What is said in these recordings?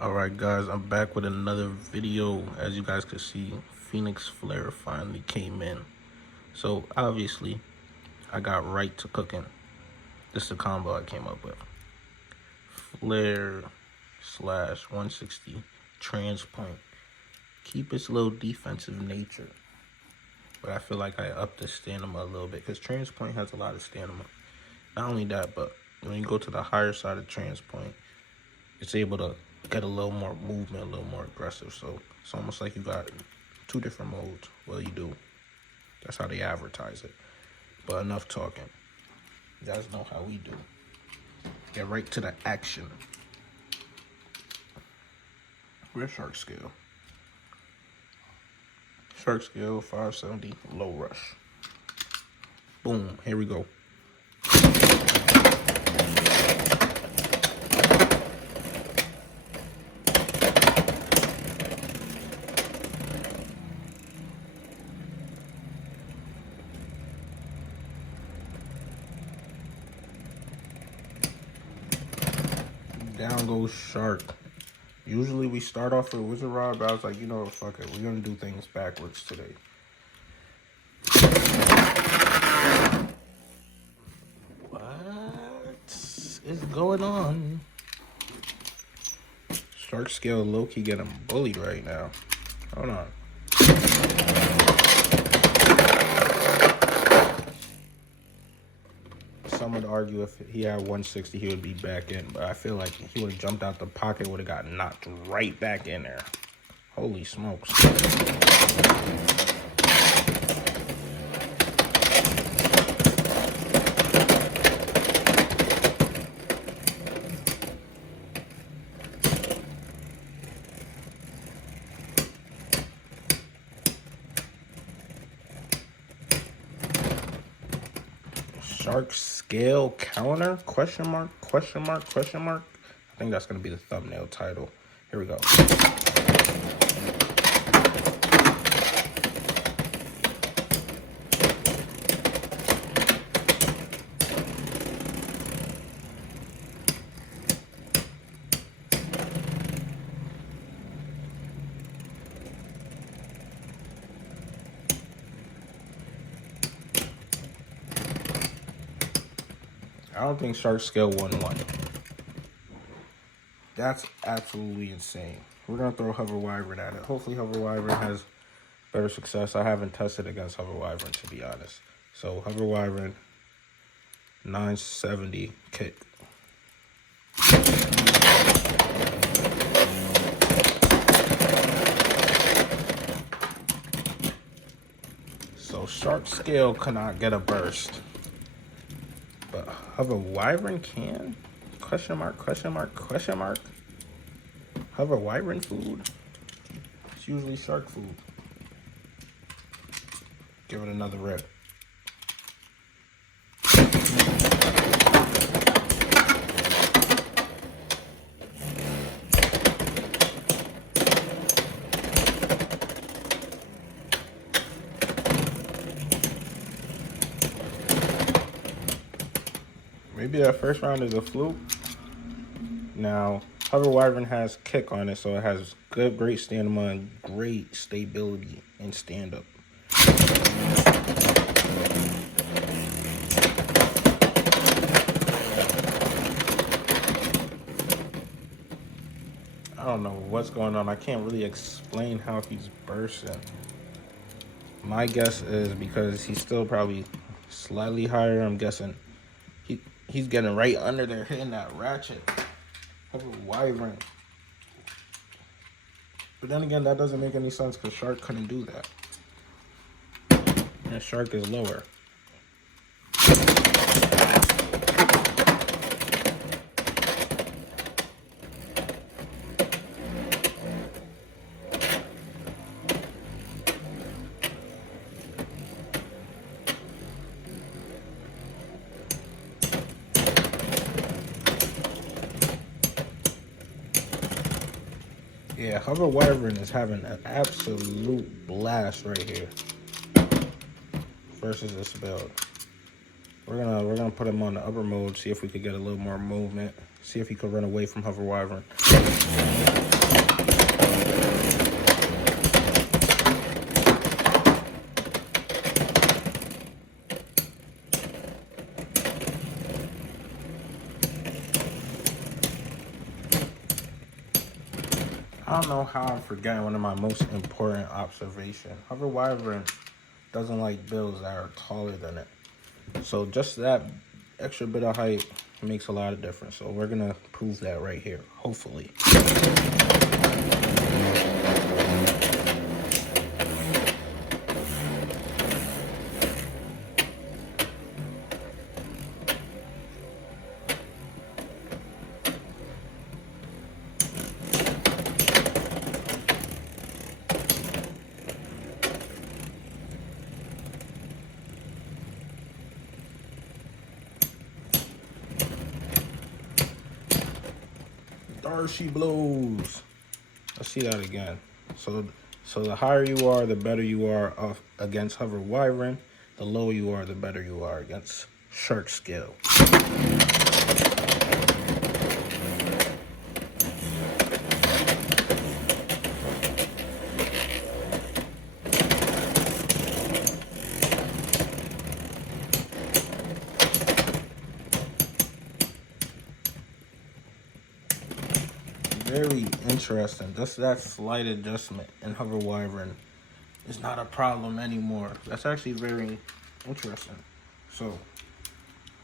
Alright guys, I'm back with another video. As you guys can see, Phoenix Flare finally came in. So obviously, I got right to cooking. This is the combo I came up with. Flare / 160 Transpoint. Keep its little defensive nature. But I feel like I upped the stamina a little bit because Transpoint has a lot of stamina. Not only that, but when you go to the higher side of Transpoint, it's able to get a little more movement, a little more aggressive. So it's almost like you got two different modes. Well, you do. That's how they advertise it. But enough talking. You guys know how we do. Get right to the action. Where's Shark Scale? Shark Scale 570 low rush. Boom, here we go. Down goes Shark. Usually we start off with Wizard Rod, but I was like, you know what, fuck it. We're gonna do things backwards today. What is going on? Shark Scale low-key getting bullied right now. Hold on. Some would argue if he had 160, he would be back in, but I feel like he would have jumped out the pocket, would have got knocked right back in there. Holy smokes. Shark Scale counter? Question mark, question mark, question mark. I think that's going to be the thumbnail title. Here we go. I don't think Shark Scale won. That's absolutely insane. We're going to throw Hover Wyvern at it. Hopefully Hover Wyvern has better success. I haven't tested against Hover Wyvern, to be honest. So Hover Wyvern, 970 kick. So Shark Scale cannot get a burst. But Hover Wyvern can? Question mark, question mark, question mark. Hover Wyvern food? It's usually shark food. Give it another rip. Maybe that first round is a fluke. Now, Hover Wyvern has kick on it, so it has great stamina and great stability and stand-up. I don't know what's going on. I can't really explain how he's bursting. My guess is because he's still probably slightly higher. I'm guessing he's getting right under there, hitting that ratchet. Hover Wyvern. But then again, that doesn't make any sense because Shark couldn't do that. And Shark is lower. Yeah, Hover Wyvern is having an absolute blast right here versus this build. We're gonna put him on the upper mode, see if we could get a little more movement, see if he could run away from Hover Wyvern. I don't know how I'm forgetting one of my most important observations. Hover Wyvern doesn't like builds that are taller than it. So just that extra bit of height makes a lot of difference. So we're gonna prove that right here, hopefully. There she blows. Let's see that again. So the higher you are, the better you are against Hover Wyvern. The lower you are, the better you are against Shark Scale. Very interesting. Just that slight adjustment in Hover Wyvern is not a problem anymore. That's actually very interesting. So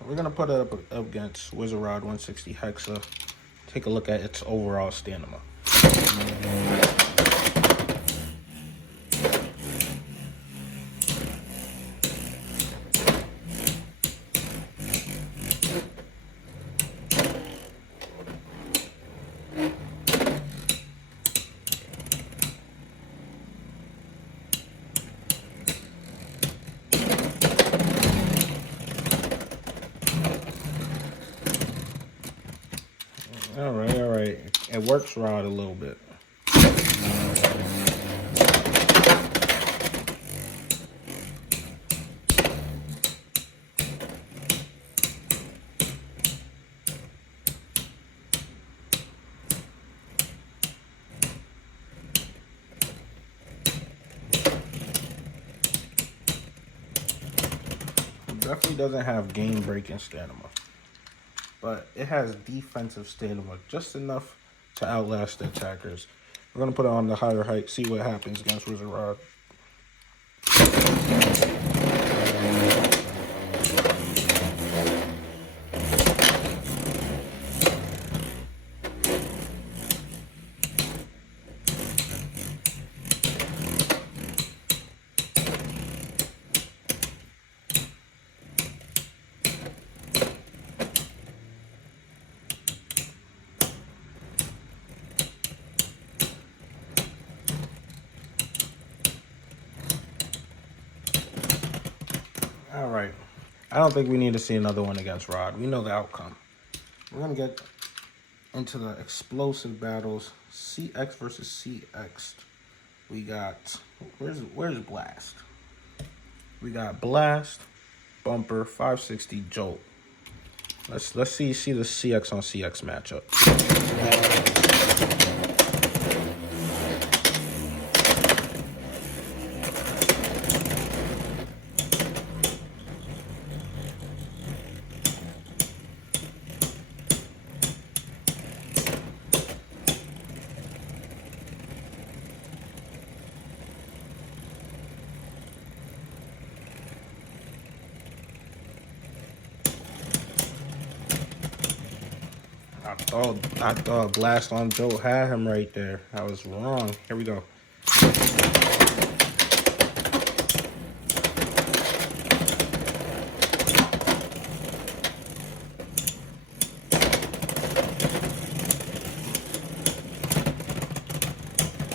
we're gonna put it up against Wizard Rod 160 Hexa. Take a look at its overall stamina. All right. It works Rod a little bit. It definitely doesn't have game-breaking stamina, but it has defensive stamina, just enough to outlast the attackers. We're going to put it on the higher height, see what happens against Wizard Rod. All right. I don't think we need to see another one against Rod. We know the outcome. We're going to get into the explosive battles. CX versus CX. We got, where's Blast? We got Blast, Bumper, 560, Jolt. Let's see the CX on CX matchup. I thought Blast on Joe had him right there. I was wrong. Here we go.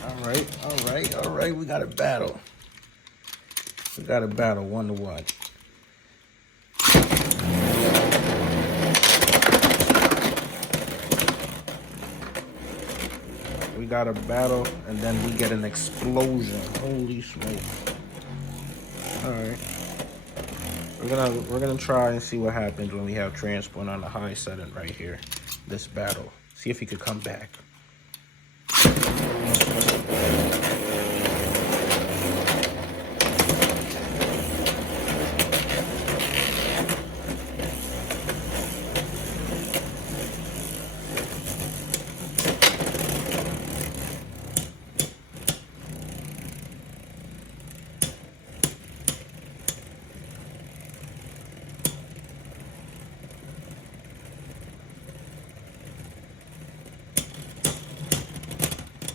All right. We got a battle. We got a battle 1-1. We got a battle, and then we get an explosion. Holy smoke! All right, we're gonna try and see what happens when we have transport on the high setting right here. This battle. See if he could come back.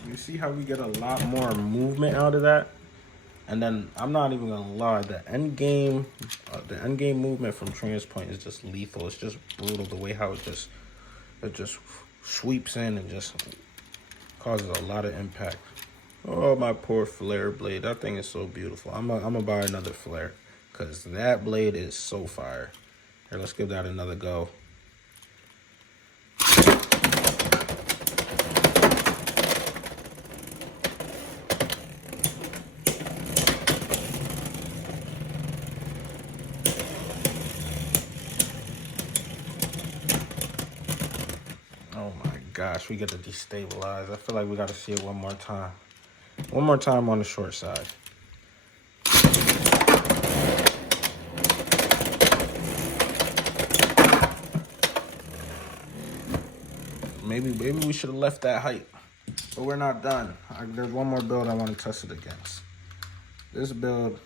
You see how we get a lot more movement out of that? And then I'm not even gonna lie, the end game movement from Transpoint is just lethal. It's just brutal the way how it just sweeps in and just causes a lot of impact. Oh, my poor flare blade. That thing is so beautiful. I'm gonna buy another flare because that blade is so fire. Here, let's give that another go. Oh my gosh, we get to destabilize. I feel like we got to see it one more time. One more time on the short side. Maybe we should have left that height, but we're not done. There's one more build I want to test it against. This build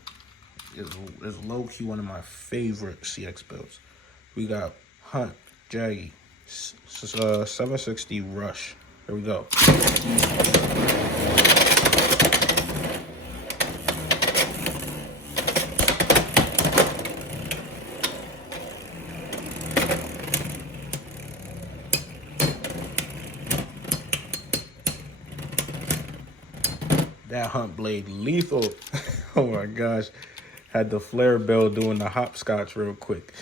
is low-key one of my favorite CX builds. We got Hunt, Jaggy, 760 Rush. Here we go. That Hunt blade lethal. Oh my gosh. Had the flare bell doing the hopscotch real quick.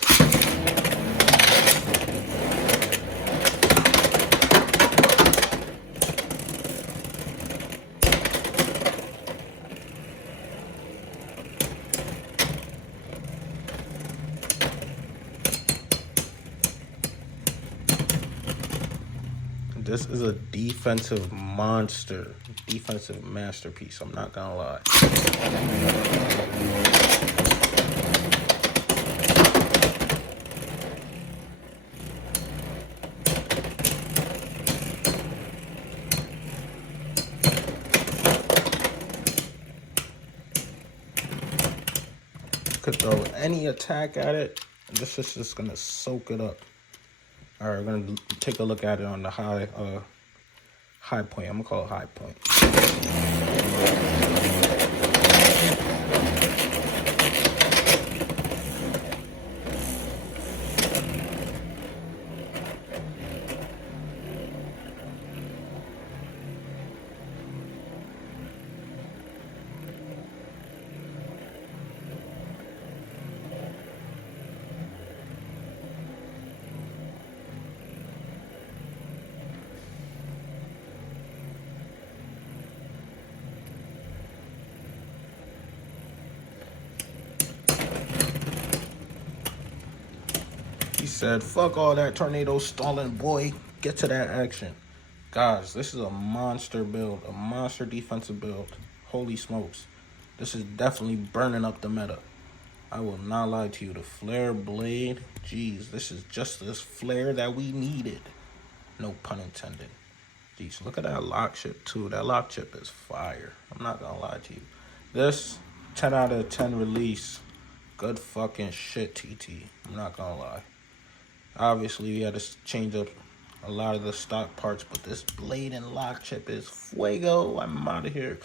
This is a defensive monster, defensive masterpiece. I'm not gonna lie. Could throw any attack at it, and this is just gonna soak it up. All right, we're gonna take a look at it on the high point. I'm gonna call it high point. He said, fuck all that tornado stalling, boy. Get to that action. Guys, this is a monster build, a monster defensive build. Holy smokes. This is definitely burning up the meta. I will not lie to you. The flare blade, geez, this is just this flare that we needed. No pun intended. Jeez, look at that lock chip too. That lock chip is fire. I'm not gonna lie to you. This 10 out of 10 release. Good fucking shit, TT. I'm not gonna lie. Obviously, we had to change up a lot of the stock parts, but this blade and lock chip is fuego. I'm out of here.